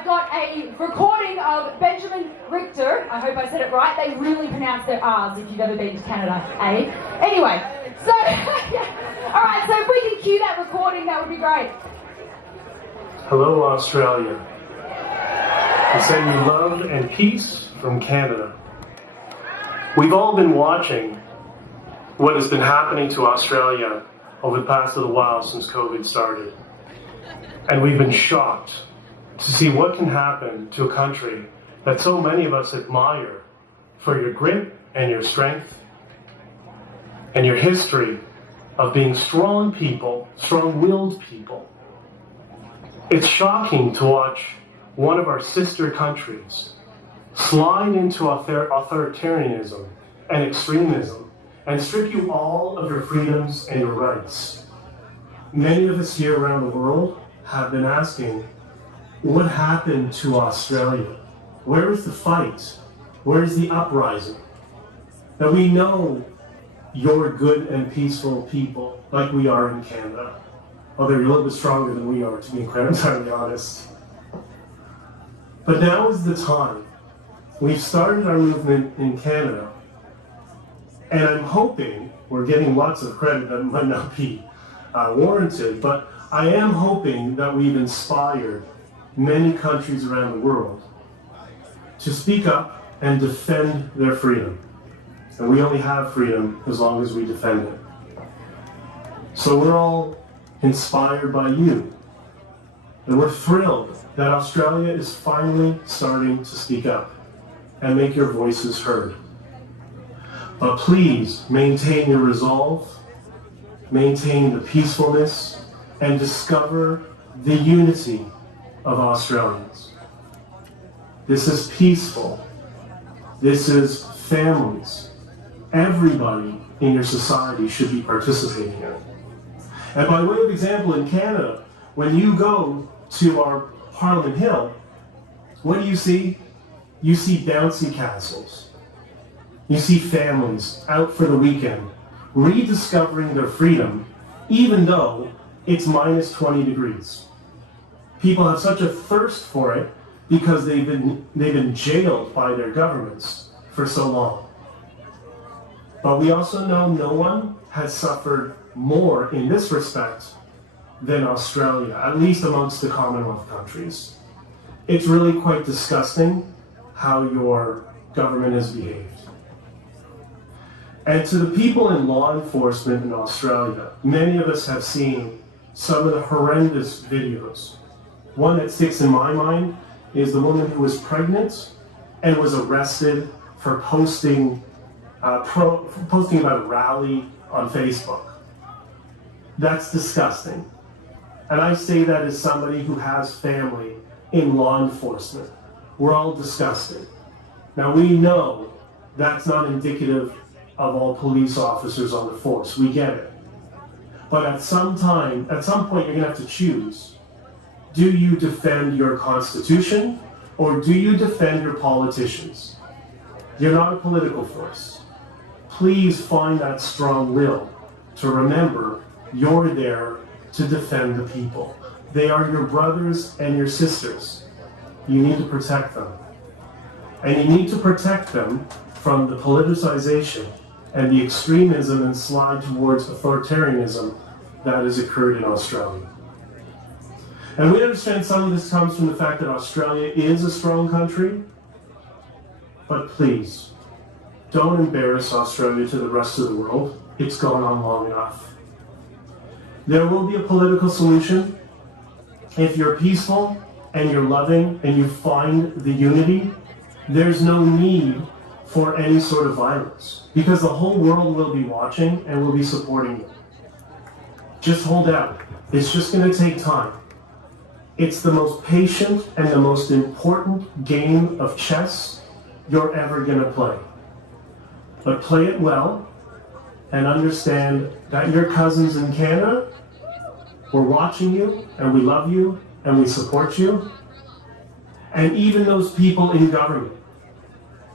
I've got a recording of Benjamin Richter. I hope I said it right. They really pronounce their R's if you've ever been to Canada, eh? Anyway, so, all right, so if we can cue that recording, that would be great. Hello, Australia. I send you love and peace from Canada. We've all been watching what has been happening to Australia over the past little while since COVID started. And we've been shocked to see what can happen to a country that so many of us admire for your grit and your strength and your history of being strong people, strong-willed people. It's shocking to watch one of our sister countries slide into authoritarianism and extremism and strip you all of your freedoms and your rights. Many of us here around the world have been asking, what happened to Australia? Where is the fight? Where is the uprising? Now we know you're good and peaceful people like we are in Canada. Although you're a little bit stronger than we are, to be entirely honest. But now is the time. We've started our movement in Canada, and I'm hoping, we're getting lots of credit that might not be warranted, but I am hoping that we've inspired many countries around the world to speak up and defend their freedom. And we only have freedom as long as we defend it. So we're all inspired by you. And we're thrilled that Australia is finally starting to speak up and make your voices heard. But please maintain your resolve, maintain the peacefulness, and discover the unity of Australians. This is peaceful. This is families. Everybody in your society should be participating in it. And by way of example, in Canada, when you go to our Parliament Hill, what do you see? You see bouncy castles. You see families out for the weekend, rediscovering their freedom, even though it's minus 20 degrees. People have such a thirst for it because they've been jailed by their governments for so long. But we also know no one has suffered more in this respect than Australia, at least amongst the Commonwealth countries. It's really quite disgusting how your government has behaved. And to the people in law enforcement in Australia, many of us have seen some of the horrendous videos. One that sticks in my mind is the woman who was pregnant and was arrested for posting about a rally on Facebook. That's disgusting. And I say that as somebody who has family in law enforcement. We're all disgusted. Now we know that's not indicative of all police officers on the force. We get it. But at some point, you're going to have to choose. Do you defend your Constitution, or do you defend your politicians? You're not a political force. Please find that strong will to remember you're there to defend the people. They are your brothers and your sisters. You need to protect them. And you need to protect them from the politicization and the extremism and slide towards authoritarianism that has occurred in Australia. And we understand some of this comes from the fact that Australia is a strong country, but please, don't embarrass Australia to the rest of the world. It's gone on long enough. There will be a political solution if you're peaceful and you're loving and you find the unity. There's no need for any sort of violence because the whole world will be watching and will be supporting you. Just hold out. It's just going to take time. It's the most patient and the most important game of chess you're ever going to play. But play it well and understand that your cousins in Canada, we're watching you and we love you and we support you. And even those people in government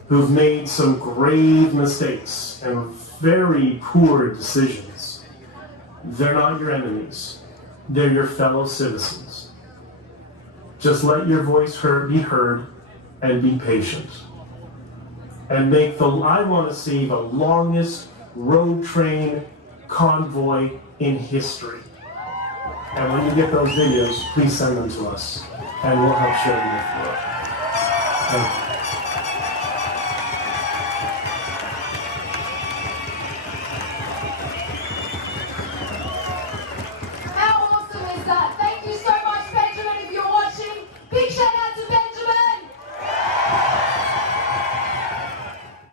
who've made some grave mistakes and very poor decisions, they're not your enemies. They're your fellow citizens. Just let your voice be heard and be patient. And I want to see the longest road train convoy in history. And when you get those videos, please send them to us, and we'll help share them with you. Thank you.